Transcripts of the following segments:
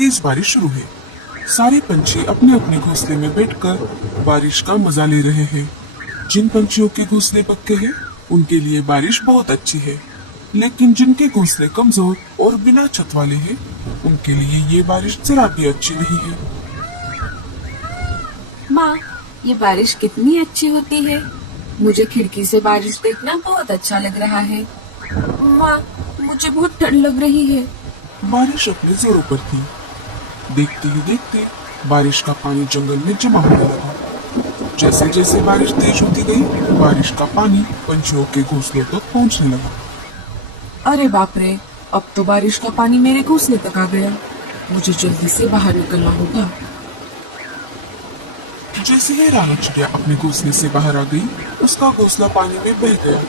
तेज बारिश शुरू है। सारे पंछी अपने अपने घोंसले में बैठकर बारिश का मजा ले रहे हैं। जिन पंछियों के घोंसले पक्के हैं, उनके लिए बारिश बहुत अच्छी है, लेकिन जिनके घोंसले कमजोर और बिना छत वाले हैं, उनके लिए ये बारिश जरा भी अच्छी नहीं है। माँ, ये बारिश कितनी अच्छी होती है। मुझे खिड़की से बारिश देखना बहुत अच्छा लग रहा है। माँ, मुझे बहुत ठंड लग रही है। बारिश अपने जोरों पर थी। देखते ही देखते बारिश का पानी जंगल में जमा होने लगा। जैसे जैसे बारिश तेज होती गई, बारिश का पानी पंछियों के घोंसलों तक पहुंचने लगा। अरे बाप रे, अब तो बारिश का पानी मेरे घोंसले तक आ गया। मुझे जल्दी से बाहर निकलना होगा। जैसे ही रानी चिड़िया अपने घोंसले से बाहर आ गई, उसका घोंसला पानी में बह गया।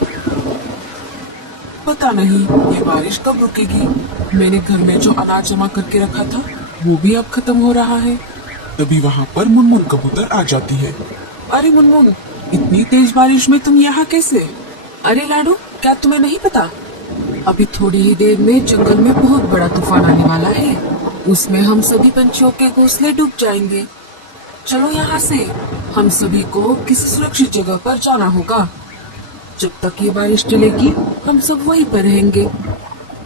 पता नहीं ये बारिश कब रुकेगी। मैंने घर में जो अनाज जमा करके रखा था, वो भी अब खत्म हो रहा है। तभी वहाँ पर मुनमुन कबूतर आ जाती है। अरे मुनमुन, इतनी तेज बारिश में तुम यहाँ कैसे? अरे लाडू, क्या तुम्हें नहीं पता? अभी थोड़ी ही देर में जंगल में बहुत बड़ा तूफान आने वाला है। उसमें हम सभी पंछियों के घोंसले डूब जाएंगे। चलो यहाँ से हम सभी को किसी सुरक्षित जगह पर जाना होगा। जब तक ये बारिश चलेगी, हम सब वहीं पर रहेंगे।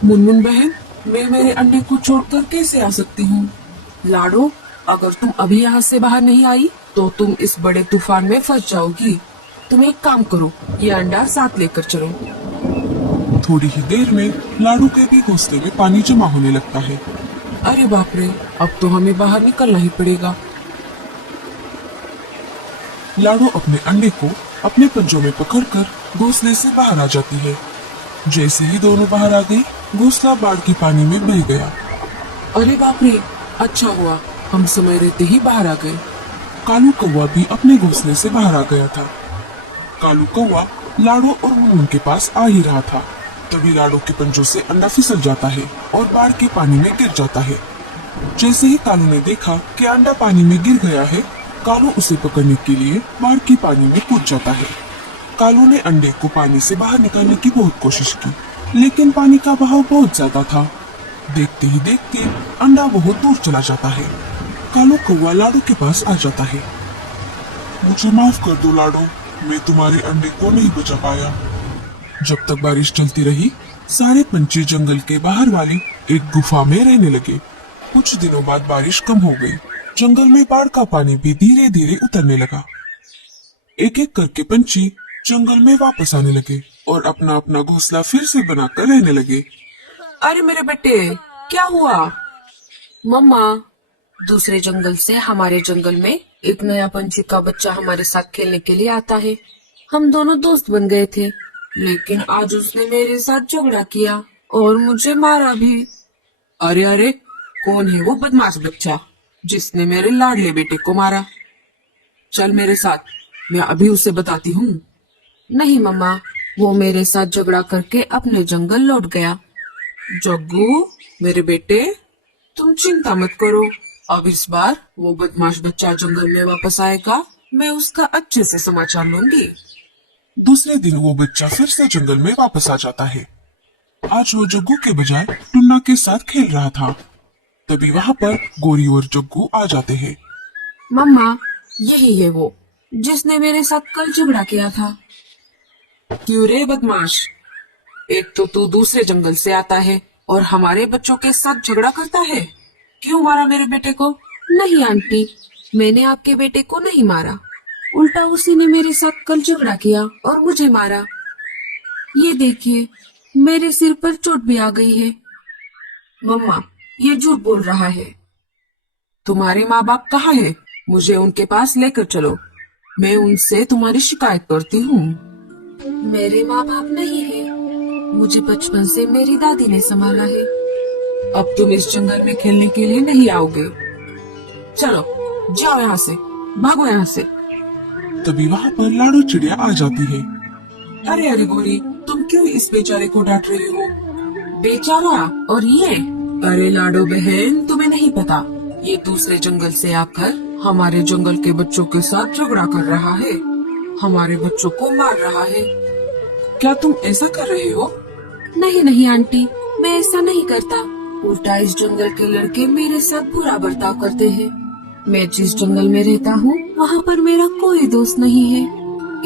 मुनमुन बहन, मैं मेरे अंडे को छोड़कर कैसे आ सकती हूँ? लाडो, अगर तुम अभी यहाँ से बाहर नहीं आई, तो तुम इस बड़े तूफान में फंस जाओगी। तुम एक काम करो, ये अंडा साथ लेकर चलो। थोड़ी ही देर में लाडू के भी घोंसले में पानी जमा होने लगता है। अरे बाप रे, अब तो हमें बाहर निकलना ही पड़ेगा। लाडू अपने अंडे को अपने पंजों में पकड़कर घोंसले से बाहर आ जाती है। जैसे ही दोनों बाहर आ गई, घोंसला बाढ़ के पानी में बह गया। अरे बाप रे, अच्छा हुआ हम समय रहते ही बाहर आ गए। कालू कौवा भी अपने घोंसले से बाहर आ गया था। कालू कौवा लाडू और मुनमुन के पास आ ही रहा था। तभी लाडू के पंजों से अंडा फिसल जाता है और बाढ़ के पानी में गिर जाता है। जैसे ही कालू ने देखा कि अंडा पानी में गिर गया है, कालू उसे पकड़ने के लिए बाढ़ के पानी में कूद जाता है। कालू ने अंडे को पानी से बाहर निकालने की बहुत कोशिश की, लेकिन पानी का बहाव बहुत ज्यादा था। देखते ही देखते अंडा बहुत दूर चला जाता है। कालू कौवा लाडू के पास आ जाता है। मुझे माफ कर दो लाडू, मैं तुम्हारे अंडे को नहीं बचा पाया। जब तक बारिश चलती रही, सारे पंछी जंगल के बाहर वाली एक गुफा में रहने लगे। कुछ दिनों बाद बारिश कम हो गई। जंगल में बाढ़ का पानी भी धीरे धीरे उतरने लगा। एक एक करके पंछी जंगल में वापस आने लगे और अपना अपना घोंसला फिर से बनाकर रहने लगे। अरे मेरे बेटे, क्या हुआ? मम्मा, दूसरे जंगल से हमारे जंगल में एक नया पंछी का बच्चा हमारे साथ खेलने के लिए आता है। हम दोनों दोस्त बन गए थे, लेकिन आज उसने मेरे साथ झगड़ा किया और मुझे मारा भी। अरे अरे, कौन है वो बदमाश बच्चा जिसने मेरे लाडले बेटे को मारा? चल मेरे साथ, मैं अभी उसे बताती हूँ। नहीं मम्मा, वो मेरे साथ झगड़ा करके अपने जंगल लौट गया। जग्गू, मेरे बेटे, तुम चिंता मत करो। अब इस बार वो बदमाश बच्चा जंगल में वापस आएगा। मैं उसका अच्छे से समाचार लूंगी। दूसरे दिन वो बच्चा फिर से जंगल में वापस आ जाता है। आज वो जग्गू के बजाय टुन्ना के साथ खेल रहा था। तभी वहाँ पर गोरी और जग्गू आ जाते हैं। मम्मा, यही है वो जिसने मेरे साथ कल झगड़ा किया था। क्यों रे बदमाश, एक तो तू दूसरे जंगल से आता है और हमारे बच्चों के साथ झगड़ा करता है। क्यों मारा मेरे बेटे को? नहीं आंटी, मैंने आपके बेटे को नहीं मारा, उल्टा उसी ने मेरे साथ कल झगड़ा किया और मुझे मारा। ये देखिए, मेरे सिर पर चोट भी आ गई है। मम्मा, ये झूठ बोल रहा है। तुम्हारे माँ बाप कहाँ हैं? मुझे उनके पास लेकर चलो, मैं उनसे तुम्हारी शिकायत करती हूँ। मेरे माँ बाप नहीं है, मुझे बचपन से मेरी दादी ने संभाला है। अब तुम इस जंगल में खेलने के लिए नहीं आओगे। चलो जाओ यहाँ से, भागो यहाँ से। तभी वहाँ पर लाडू चिड़िया आ जाती है। अरे अरे गोरी, तुम क्यों इस बेचारे को डांट रही हो? बेचारा और ये? अरे लाडो बहन, तुम्हें नहीं पता, ये दूसरे जंगल से आकर हमारे जंगल के बच्चों के साथ झगड़ा कर रहा है, हमारे बच्चों को मार रहा है। क्या तुम ऐसा कर रहे हो? नहीं नहीं आंटी, मैं ऐसा नहीं करता। उल्टा इस जंगल के लड़के मेरे साथ बुरा बर्ताव करते हैं। मैं जिस जंगल में रहता हूँ वहाँ पर मेरा कोई दोस्त नहीं है,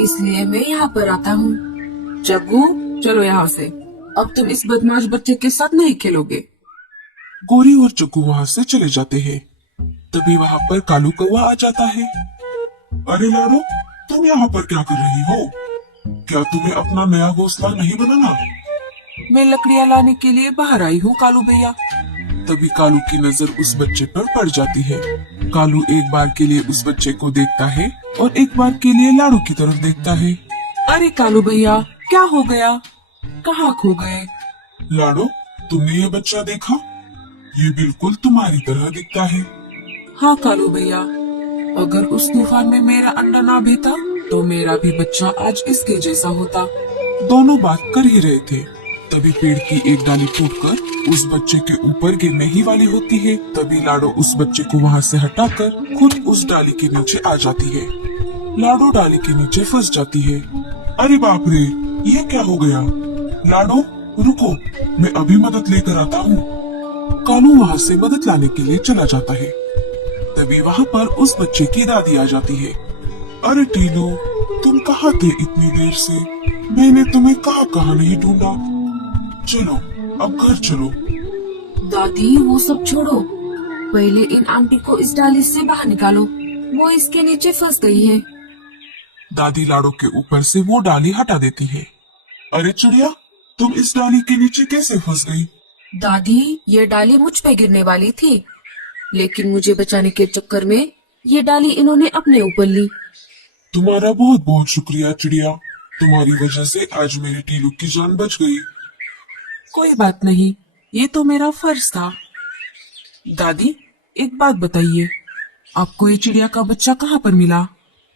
इसलिए मैं यहाँ पर आता हूँ। जग्गू, चलो यहाँ से, अब तुम इस बदमाश बच्चे के साथ नहीं खेलोगे। गोरी और जग्गू वहाँ से चले जाते हैं। तभी वहाँ पर कालू कौवा आ जाता है। अरे लाडो, तुम यहाँ पर क्या कर रही हो? क्या तुम्हें अपना नया घोंसला नहीं बनाना? मैं लकड़ियाँ लाने के लिए बाहर आई हूँ कालू भैया। तभी कालू की नजर उस बच्चे पर पड़ जाती है। कालू एक बार के लिए उस बच्चे को देखता है और एक बार के लिए लाडू की तरफ देखता है। अरे कालू भैया, क्या हो गया? कहाँ खो गए? लाडो, तुमने ये बच्चा देखा? ये बिल्कुल तुम्हारी तरह दिखता है। हाँ कालू भैया, अगर उस तूफान में मेरा अंडा ना भीता तो मेरा भी बच्चा आज इसके जैसा होता। दोनों बात कर ही रहे थे, तभी पेड़ की एक डाली टूटकर उस बच्चे के ऊपर गिरने ही वाली होती है। तभी लाडो उस बच्चे को वहाँ से हटाकर खुद उस डाली के नीचे आ जाती है। लाडो डाली के नीचे फंस जाती है। अरे बाप रे, ये क्या हो गया? लाडो रुको, मैं अभी मदद लेकर आता हूँ। कालू वहाँ से मदद लाने के लिए चला जाता है। तभी वहाँ पर उस बच्चे की दादी आ जाती है। अरे टीनू, तुम कहाँ थे इतनी देर से? मैंने तुम्हें कहाँ नहीं ढूंढा। चलो अब घर चलो। दादी, वो सब छोड़ो, पहले इन आंटी को इस डाली से बाहर निकालो, वो इसके नीचे फंस गई है। दादी लाडो के ऊपर से वो डाली हटा देती है। अरे चिड़िया, तुम इस डाली के नीचे कैसे फंस गई? दादी, ये डाली मुझ पे गिरने वाली थी, लेकिन मुझे बचाने के चक्कर में ये डाली इन्होंने अपने ऊपर ली। तुम्हारा बहुत बहुत शुक्रिया चिड़िया, तुम्हारी वजह से आज मेरे टीलू की जान बच गई। कोई बात नहीं, ये तो मेरा फर्ज था। दादी, एक बात बताइए, आपको ये चिड़िया का बच्चा कहाँ पर मिला?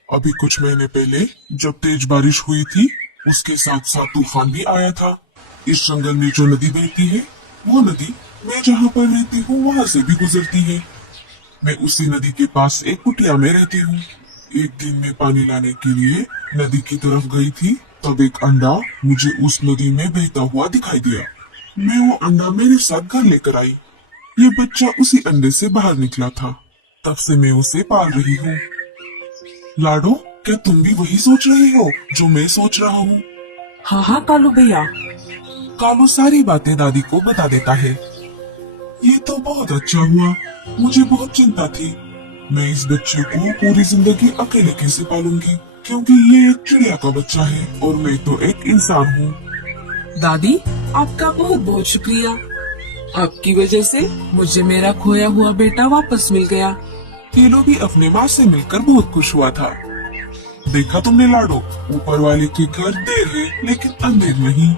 अभी कुछ महीने पहले जब तेज बारिश हुई थी, उसके साथ साथ तूफान भी आया था। इस जंगल में जो नदी बहती है, वो नदी मैं जहाँ पर रहती हूँ वहाँ से भी गुजरती है। मैं उसी नदी के पास एक कुटिया में रहती हूँ। एक दिन मैं पानी लाने के लिए नदी की तरफ गई थी, तब एक अंडा मुझे उस नदी में बहता हुआ दिखाई दिया। मैं वो अंडा मेरे साथ घर लेकर आई। ये बच्चा उसी अंडे से बाहर निकला था, तब से मैं उसे पाल रही हूँ। लाडो, क्या तुम भी वही सोच रहे हो जो मैं सोच रहा हूँ? हाँ हाँ कालू भैया। कालू सारी बातें दादी को बता देता है। ये तो बहुत अच्छा हुआ, मुझे बहुत चिंता थी। मैं इस बच्चे को पूरी जिंदगी अकेले कैसे पालूंगी, क्योंकि ये एक चिड़िया का बच्चा है और मैं तो एक इंसान हूँ। दादी, आपका बहुत बहुत शुक्रिया। आपकी वजह से मुझे मेरा खोया हुआ बेटा वापस मिल गया। टीलू भी अपने माँ से मिलकर बहुत खुश हुआ था। देखा तुमने लाडो, ऊपर वाले के घर देर है लेकिन अंधेर नहीं।